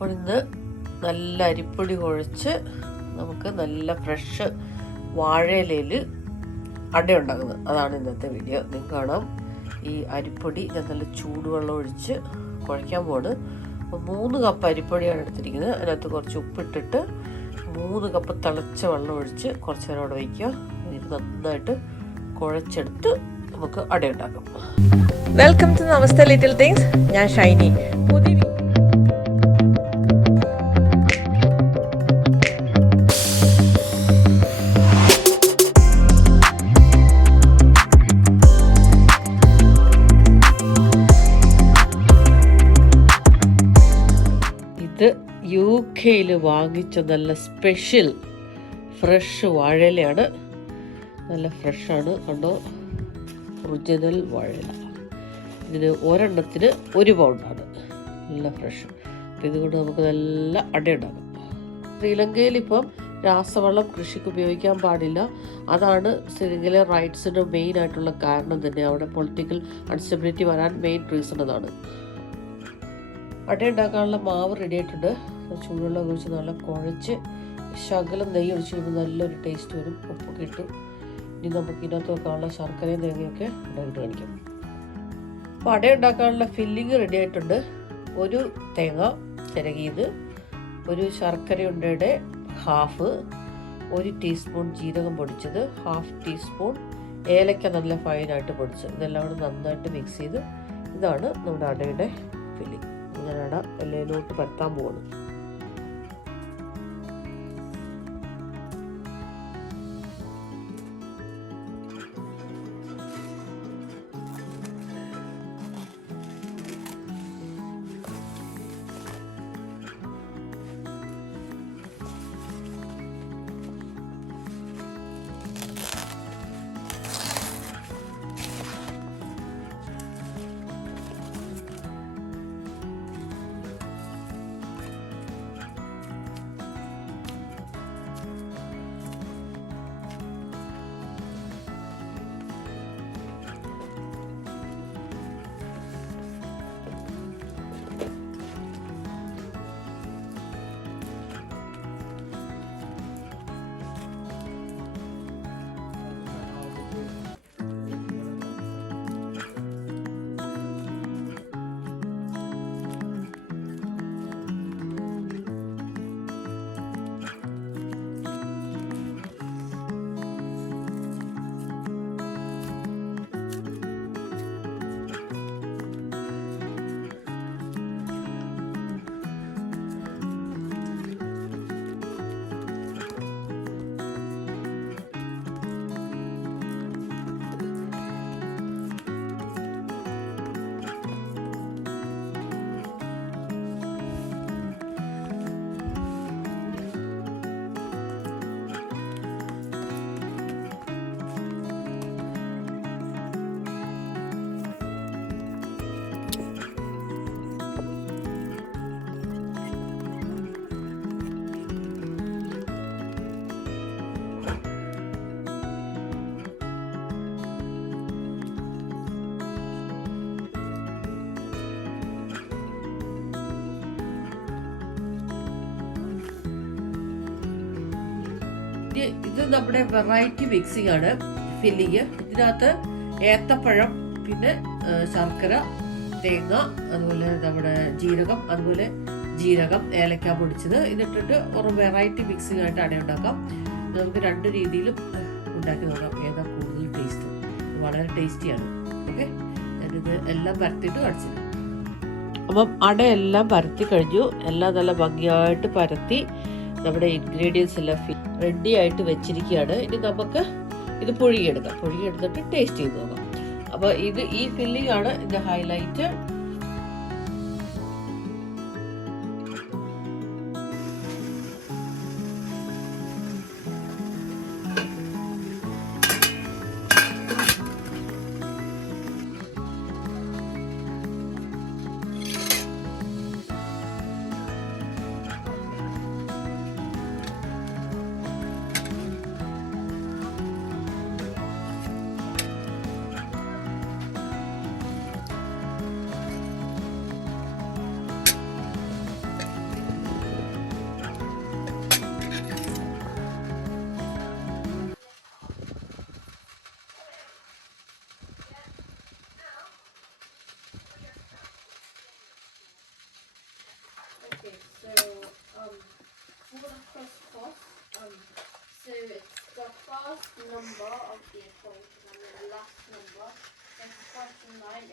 അപ്പോൾ ഇന്ന് നല്ല അരിപ്പൊടി കുഴച്ച് നമുക്ക് നല്ല ഫ്രഷ് വാഴയിലയിൽ അട ഉണ്ടാക്കുന്നത്, അതാണ് ഇന്നത്തെ വീഡിയോ. നിങ്ങൾക്ക് കാണാം ഈ അരിപ്പൊടി ഞാൻ നല്ല ചൂടുവെള്ളം ഒഴിച്ച് കുഴയ്ക്കാൻ പോണ്. അപ്പോൾ 3 കപ്പ് അരിപ്പൊടിയാണ് എടുത്തിരിക്കുന്നത്. അതിനകത്ത് കുറച്ച് ഉപ്പിട്ടിട്ട് 3 കപ്പ് തിളച്ച വെള്ളം ഒഴിച്ച് കുറച്ച് നേരം അവിടെ വയ്ക്കുക. ഇത് നന്നായിട്ട് കുഴച്ചെടുത്ത് നമുക്ക് അട ഉണ്ടാക്കാം. Welcome to Namaste little things. ഞാൻ ഷൈനി. ഇത് UK വാങ്ങിച്ച നല്ല സ്പെഷ്യൽ ഫ്രഷ് വാഴയിലയാണ്. നല്ല ഫ്രഷാണ്, കണ്ടോ, ഒറിജിനൽ വാഴയില. ഇതിന് ഒരെണ്ണത്തിന് 1 പൗണ്ടാണ്, നല്ല ഫ്രഷ്. അപ്പം ഇതുകൊണ്ട് നമുക്ക് നല്ല അടയുണ്ടാകും. ശ്രീലങ്കയിൽ ഇപ്പം രാസവളം കൃഷിക്ക് ഉപയോഗിക്കാൻ പാടില്ല. അതാണ് ശ്രീലങ്കയിലെ റൈറ്റ്സിൻ്റെ മെയിൻ ആയിട്ടുള്ള കാരണം തന്നെ. അവിടെ പൊളിറ്റിക്കൽ അൺസ്റ്റെബിലിറ്റി വരാൻ മെയിൻ റീസൺ അതാണ്. അട ഉണ്ടാക്കാനുള്ള മാവ് റെഡി ആയിട്ടുണ്ട്. ചൂടുവെള്ളം ഒഴിച്ച് നല്ല കുഴച്ച് ശകലം നെയ്യ് ഒഴിച്ച് കഴിയുമ്പോൾ നല്ലൊരു ടേസ്റ്റ് വരും. ഉപ്പൊക്കെ ഇട്ട് ഇനി നമുക്ക് ഇതിനകത്ത് വെക്കാനുള്ള ശർക്കരയും തേങ്ങയൊക്കെ ഉണ്ടാക്കിയിട്ട് കാണിക്കാം. അപ്പോൾ അട ഉണ്ടാക്കാനുള്ള ഫില്ലിങ് റെഡി ആയിട്ടുണ്ട്. 1 തേങ്ങ ചിരകിയത്, 1 ശർക്കര ഉണ്ടയുടെ ഹാഫ്, 1 ടീസ്പൂൺ ജീരകം പൊടിച്ചത്, 1/2 ടീസ്പൂൺ ഏലക്ക നല്ല ഫൈനായിട്ട് പൊടിച്ചത്. ഇതെല്ലാം കൂടെ നന്നായിട്ട് മിക്സ് ചെയ്ത്, ഇതാണ് നമ്മുടെ അടയുടെ ഫില്ലിങ്. ഞാൻ അട എല്ലയിലോട്ട് പരത്താൻ പോകുന്നു. ഇത് നമ്മുടെ വെറൈറ്റി മിക്സിംഗ് ആണ്, ഫില്ലിങ്. ഇതിനകത്ത് ഏത്തപ്പഴം, പിന്നെ ശർക്കര, തേങ്ങ, അതുപോലെ നമ്മുടെ ജീരകം, അതുപോലെ ജീരകം, ഏലക്ക പൊടിച്ചത്, ഇതിട്ടിട്ട് ഒരു വെറൈറ്റി മിക്സിംഗ് ആയിട്ട് അട ഉണ്ടാക്കാം. നമുക്ക് 2 രീതിയിലും ഉണ്ടാക്കി നോക്കാം ഏതാ കൂടുതൽ ടേസ്റ്റ്. വളരെ ടേസ്റ്റിയാണ്. ഓക്കെ, ഞാനിത് എല്ലാം പരത്തിയിട്ട് കാണിച്ചു. അപ്പം അടയെല്ലാം പരത്തി കഴിഞ്ഞു. എല്ലാം നല്ല ഭംഗിയായിട്ട് പരത്തി നമ്മുടെ ഇൻഗ്രീഡിയൻസ് എല്ലാം റെഡി ആയിട്ട് വെച്ചിരിക്കുകയാണ്. ഇനി നമുക്ക് ഇത് പുഴുകിയെടുക്കാം. പുഴുകിയെടുത്തിട്ട് ടേസ്റ്റ് ചെയ്ത് നോക്കാം. അപ്പോൾ ഈ ഫില്ലിംഗ് ആണ് ഇതിൻ്റെ highlight. first number of the equation and the last number. If question 9